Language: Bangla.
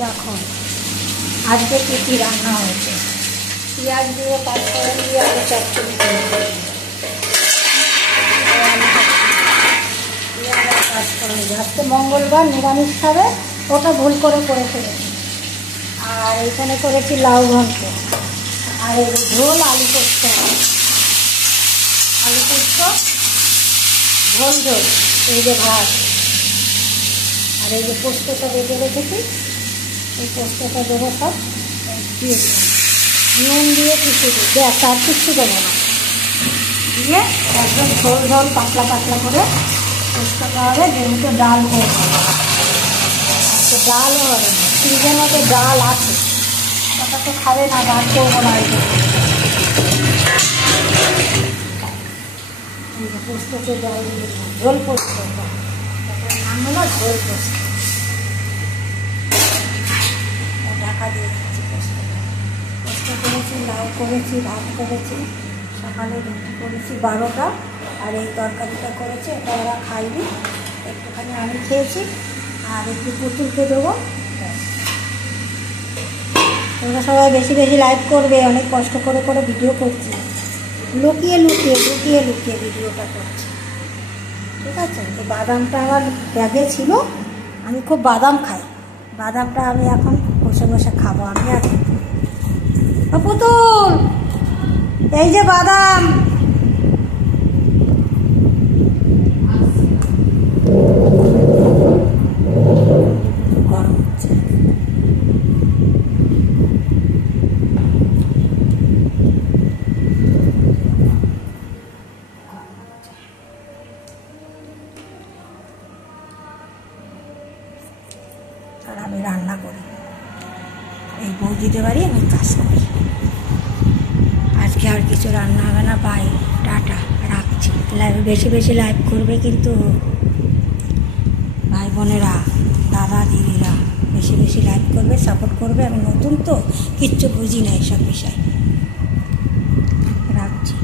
দেখো আজকে কী কী রান্না হয়েছে। পেঁয়াজ দিয়ে পাঁচফোড়ন দিয়ে আলু চচ্চড়ি করেছি, পেঁয়াজ আর পাঁচফোড়ন দিয়ে। আজকে মঙ্গলবার, নিরামিষ খাবে, ওটা ভুল করে ফেলেছি। আর এইখানে করেছি লাউ ঘন্ট, আর এই ঝোল আলু পোস্ত, ঝোল এই যে ভাত, আর এই যে পোস্তটা বেঁধে রেখেছি, এই পোস্তটা দেবো সব দিয়ে দিলাম, নুন দিয়ে কিছু দিই, ব্যাস আর কিছু দেবো না, দিয়ে একদম ঝোল পাতলা করে পোস্তটা হবে। যেহেতু ডাল করবো, আজকে ডালও হবে না, ফ্রিজের মধ্যে ডাল আছে, ওটা তো খাবে না, ডাল করবো না। পোস্তকে জল দিয়ে ঝোল পোস্তটা, নাম হলো ঝোল পোস্ত। ঢাকা দিয়ে দিচ্ছি পোস্ত করেছি, লাউ করেছি, ভাত করেছি, সকালে রুটি করেছি 12টা, আর এই তরকারিটা করেছি, এটা ওরা খাইনি, একটুখানি আমি খেয়েছি, আর একটু পুতুলকে দেবো। তোমরা সবাই বেশি লাইক করবে, অনেক কষ্ট করে ভিডিও করছি, লুকিয়ে ভিডিওটা করছি, ঠিক আছে। এই বাদামটা আমার ব্যাগে ছিল, আমি খুব বাদাম খাই, বাদামটা আমি এখন বসে খাবো। আমি আর পুতুল, এই যে বাদাম, গরম হচ্ছে। আর আমি রান্না করি, এই বৌদিদের বাড়ি আমি কাজ করি। আজকে আর কিছু রান্না হবে না, বাই, টাটা, রাখছি। লাইভে বেশি লাইভ করবে কিন্তু, ভাই বোনেরা, দাদা দিদিরা বেশি লাইভ করবে, সাপোর্ট করবে। আমি নতুন তো, কিচ্ছু বুঝি না এইসব বিষয়, রাখছি।